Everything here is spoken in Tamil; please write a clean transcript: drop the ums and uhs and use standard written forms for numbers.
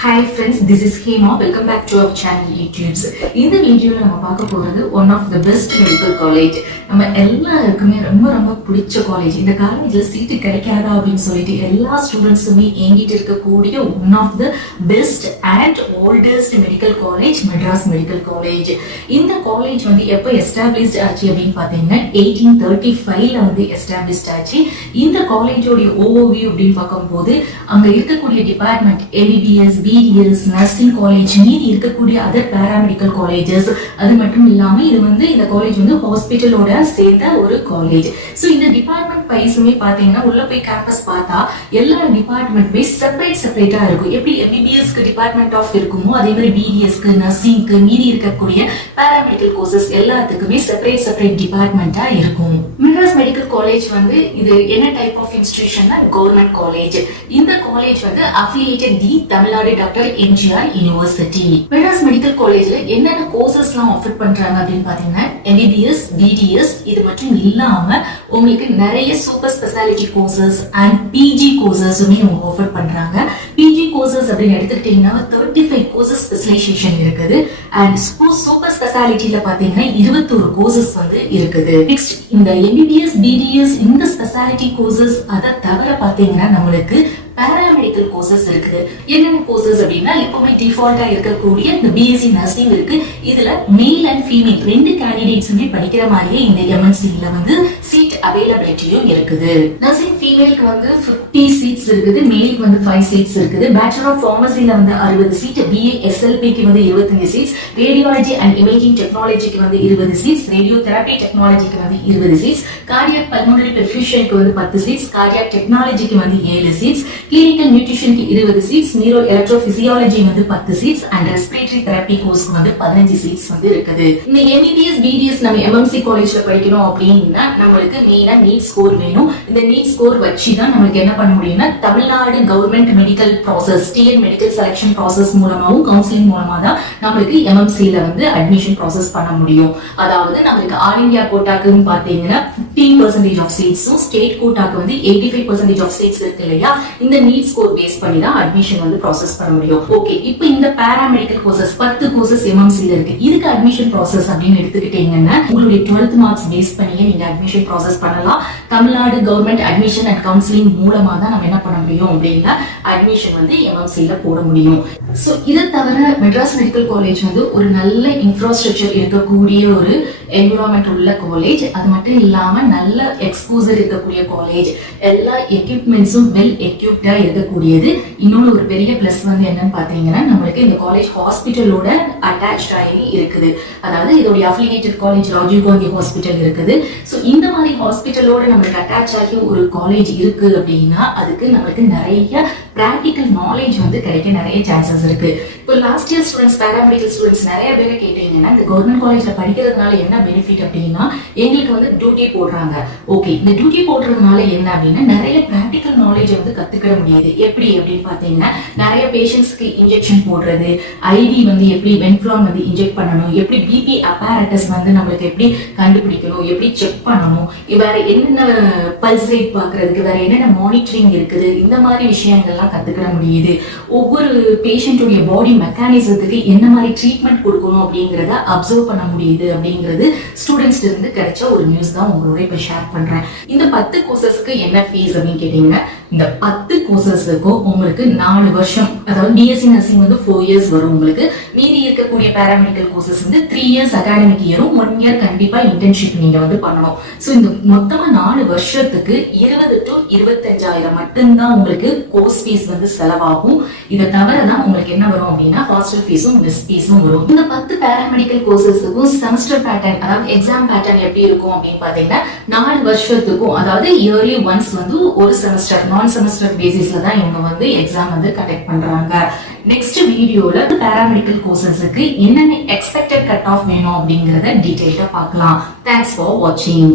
Hi friends, this is Hema. Welcome back to our channel YouTubes. இந்த வீடியோல நம்ம பார்க்க போறது one of the best medical college. நம்ம எல்லாருக்குமே ரொம்ப பிடிச்ச காலேஜ். இந்த காலேஜ்ல சீட் கிடைக்காதா அப்படின்னு சொல்லிட்டு எல்லா ஸ்டூடெண்ட்ஸுமே ஏங்கிட்டு இருக்கக்கூடிய one of the best and oldest medical college, Madras Medical College. இந்த காலேஜ் வந்து எப்போ எஸ்டாப்ளிஷ்ட் ஆச்சு அப்படின்னு பார்த்தீங்கன்னா 1835ல வந்து எஸ்டாப்ளிஷ்ட் ஆச்சு. இந்த காலேஜோட ஓவர்வியூ அப்படின்னு பார்க்கும்போது அங்க இருக்கக்கூடிய department MBBS, BDS, nursing college, மீதி இருக்கக்கூடிய அதர் பேராமெடிக்கல் காலேஜஸ், அது மட்டும் இல்லாம இது வந்து இந்த காலேஜ் வந்து ஹாஸ்பிட்டலோட சேர்ந்த ஒரு காலேஜ். ஸோ இந்த டிபார்ட்மெண்ட் வைஸுமே பார்த்தீங்கன்னா உள்ள போய் கேம்பஸ் பார்த்தா எல்லா டிபார்ட்மெண்ட்டுமே செப்பரேட்டா இருக்கும். எப்படி MBBSக்கு டிபார்ட்மெண்ட் ஆஃப் இருக்குமோ அதே மாதிரி BDSக்கு, நர்சிங்க்கு, மீதி இருக்கக்கூடிய பேராமெடிக்கல் கோர்சஸ் எல்லாத்துக்குமே செப்பரேட் டிபார்ட்மெண்டா இருக்கும். மெட்ராஸ் மெடிக்கல் காலேஜ் வந்து இது என்ன டைப் ஆஃப் இன்ஸ்டிடியூஷன்னா கவர்மெண்ட் காலேஜ். இந்த காலேஜ் வந்து affiliated the Tamil Nadu doctor MGR university. Madras medical காலேஜ்ல என்னென்ன கோர்சஸ் எல்லாம் ஆஃபர் பண்றாங்க அப்படின்னு பாத்தீங்கன்னா MBBS, BDS, இது மட்டும் இல்லாம உங்களுக்கு நிறைய super speciality courses and PG கோர்சஸுமே அவங்க ஆஃபர் பண்றாங்க. PG கோர்சஸ் அப்படின்னு எடுத்துக்கிட்டீங்கன்னா 35 கோர்சஸ் ஸ்பெஷலைசேஷன் இருக்குது அண்ட் சூப்பர் ஸ்பெஷாலிட்டியில பாத்தீங்கன்னா 21 கோர்சஸ் வந்து இருக்குது. நெக்ஸ்ட் இந்த MBBS, BDS இந்த ஸ்பெஷாலிட்டி கோர்சஸ் அதை தவிர பாத்தீங்கன்னா நம்மளுக்கு பேராமெடிக்கல் கோர்சஸ் இருக்குது. என்னென்ன கோர்சஸ் அப்படின்னா எப்பவுமே டிஃபால்ட்டா இருக்கக்கூடிய இந்த BSc நர்சிங் இருக்கு. இதுல மேல் அண்ட் ஃபீமேல் ரெண்டு கேண்டிடேட்ஸுமே படிக்கிற மாதிரியே இந்த MNCல வந்து சீட் அவைலபிலிட்டியும் இருக்குது. நர்சிங் ஃபீமேலுக்கு வந்து 50 சீட்ஸ் இருக்குது, மேலுக்கு வந்து 5 சீட்ஸ் இருக்குது. பேச்சுலர் ஆஃப் ஃபார்மசில வந்து 60 சீட், BA SLPக்கு வந்து 25 சீட்ஸ், ரேடியாலஜி அண்ட் இமேஜிங் டெக்னாலஜிக்கு வந்து 20 சீட்ஸ், ரேடியோ தெரப்பி டெக்னாலஜிக்கு வந்து 20 சீட்ஸ், கார்டியாக் பல்மோனரி பெர்ஃபியூஷனுக்கு வந்து 10 சீட்ஸ், கார்டியாக் டெக்னாலஜிக்கு வந்து 7 சீட்ஸ், கிளினிக்கல் நியூட்ரிஷனுக்கு 20 சீட்ஸ், நியூரோ எலக்ட்ரோபிசியாலஜி வந்து 10 சீட்ஸ் அண்ட் ரெஸ்பிரேட்டரி தெரப்பி கோர்ஸ்க்கு வந்து 15 சீட்ஸ் வந்து இருக்குது. இந்த MBBS, BDS நம்ம MMC காலேஜ்ல படிக்கணும் அப்படின்னா நம்மளுக்கு மெயினா நீட் ஸ்கோர் வேணும். இந்த நீட் ஸ்கோர் வச்சு தான் நமக்கு என்ன பண்ண முடியும்னா Tamil Nadu government medical process, TN medical selection process மூலமாவும் கவுன்சிலிங் மூலமா தான் நம்மளுக்கு MMCல வந்து அட்மிஷன் ப்ராசஸ் பண்ண முடியும். அதாவது நம்மளுக்கு ஆல் இந்தியா கோட்டாக்குன்னு பாத்தீங்கன்னா 15% ஆஃப் சீட்ஸும், ஸ்டேட் கோட்டாக்கு வந்து 85% ஆஃப் சீட்ஸ் இருக்கு இல்லையா. இந்த நீட் ஸ்கோர் பேஸ் பண்ணி தான் அட்மிஷன் வந்து ப்ராசஸ் பண்ண முடியும். ஓகே, இப்போ இந்த பேராமெடிக்கல் கோர்சஸ் 10 கோர்சஸ் MMCல இருக்கு. இதுக்கு அட்மிஷன் ப்ராசஸ் அப்படின்னு எடுத்துக்கிட்டீங்கன்னா உங்களுடைய 12th மார்க்ஸ் பேஸ் பண்ணியே நீங்க அட்மிஷன் ப்ராசஸ் பண்ணலாம். Tamil Nadu government admission and counselling மூலமா தான் நம்ம என்ன பண்ண முடியும் அப்படின்னா அட்மிஷன் வந்து MMCல போட முடியும். ஸோ இதை தவிர மெட்ராஸ் மெடிக்கல் காலேஜ் வந்து ஒரு நல்ல இன்ஃப்ராஸ்ட்ரக்சர் இருக்கக்கூடிய ஒரு என்விரான்மெண்ட் உள்ள காலேஜ். அது மட்டும் இல்லாம நல்ல எக்ஸ்போசர் இருக்கக்கூடிய காலேஜ், எல்லா எக்யூப்மெண்ட்ஸும் வெல் எக்யூப்டா இருக்கக்கூடியது. இன்னொன்று ஒரு பெரிய பிளஸ் வந்து என்னன்னு பாத்தீங்கன்னா நம்மளுக்கு இந்த காலேஜ் ஹாஸ்பிட்டலோட அட்டாச் ஆகி இருக்குது. அதாவது இதோட affiliated college Rajiv Gandhi hospital இருக்குது. ஸோ இந்த மாதிரி ஹாஸ்பிட்டலோட நம்மளுக்கு அட்டாச் ஆகி ஒரு காலேஜ் இருக்கு அப்படின்னா அதுக்கு நம்மளுக்கு நிறைய பிராக்டிக்கல் நாலேஜ் வந்து கிடைக்க நிறைய சான்சஸ் இருக்கு. இப்போ last year students, paramedical students நிறைய பேரை கேட்டீங்கன்னா இந்த கவர்மெண்ட் காலேஜ்ல படிக்கிறதுனால என்ன பெனிஃபிட் அப்படின்னா எங்களுக்கு வந்து டியூட்டி போடுறாங்க. ஓகே, இந்த டியூட்டி போடுறதுனால என்ன அப்படின்னா நிறைய பிராக்டிக்கல் நாலேஜ் வந்து கத்துக்கிட முடியாது. எப்படி அப்படின்னு பாத்தீங்கன்னா நிறைய பேஷண்ட்ஸ்க்கு இன்ஜெக்ஷன் போடுறது, IV வந்து எப்படி வென்ஃப்ளான் வந்து இன்ஜெக்ட் பண்ணணும், எப்படி BP அப்பேரட்டஸ் வந்து நம்மளுக்கு எப்படி கண்டுபிடிக்கணும், எப்படி செக் பண்ணணும், வேற என்னென்ன பல்ஸ் ரேட் பாக்குறதுக்கு வேற என்னென்ன மானிட்டரிங் இருக்குது, இந்த மாதிரி விஷயங்கள்லாம் கத்துக்கிட முடியுது. ஒவ்வொரு பேஷண்ட்டுடைய பாடி மெக்கானிசத்துக்கு என்ன மாதிரி ட்ரீட்மெண்ட் கொடுக்கணும் அப்படிங்கிறத அப்சர்வ் பண்ண முடியுது அப்படிங்கிறது ஸ்டூடெண்ட்ஸ் இருந்து கிடைச்ச ஒரு நியூஸ் தான் உங்களோட இப்ப ஷேர் பண்றேன். இந்த 10 கோர்சஸ்க்கு என்ன ஃபீஸ் அப்படின்னு கேட்டீங்கன்னா இந்த 10 கோர்சஸ்க்கும் உங்களுக்கு 4 வருஷம், அதாவது BSc நர்சிங் வந்து 4 இயர்ஸ் வரும் உங்களுக்கு. மீதி இருக்கக்கூடிய பேராமெடிக்கல் கோர்சஸ் வந்து 3 இயர்ஸ் அகாடமிக் இயரும், 1 இயர் கண்டிப்பா இன்டர்ன்ஷிப் நீங்க வந்து பண்ணணும். ஸோ இந்த மொத்தமா 4 வருஷத்துக்கு 20 to 25,000 மட்டும்தான் உங்களுக்கு கோர்ஸ் ஃபீஸ் வந்து செலவாகும். இதை தவிர தான் உங்களுக்கு என்ன வரும் அப்படின்னா ஹாஸ்டல் ஃபீஸும் மெஸ் ஃபீஸும் வரும். இந்த 10 பேராமெடிக்கல் கோர்சஸுக்கும் செமஸ்டர் பேட்டர்ன், அதாவது எக்ஸாம் பேட்டர்ன் எப்படி இருக்கும் அப்படின்னு பாத்தீங்கன்னா 4 வருஷத்துக்கும், அதாவது இயர்லி ஒன்ஸ் வந்து ஒரு செமஸ்டர், நான் செமஸ்டர் பேசிஸ்ல தான் இவங்க வந்து எக்ஸாம் வந்து கண்டக்ட் பண்றாங்க. நெக்ஸ்ட் வீடியோல பேராமெடிக்கல் கோர்சஸுக்கு என்னென்ன எக்ஸ்பெக்டட் கட் ஆஃப் வேணும் அப்படிங்கறத டீடைலா பார்க்கலாம். தேங்க்ஸ் ஃபார் வாட்சிங்.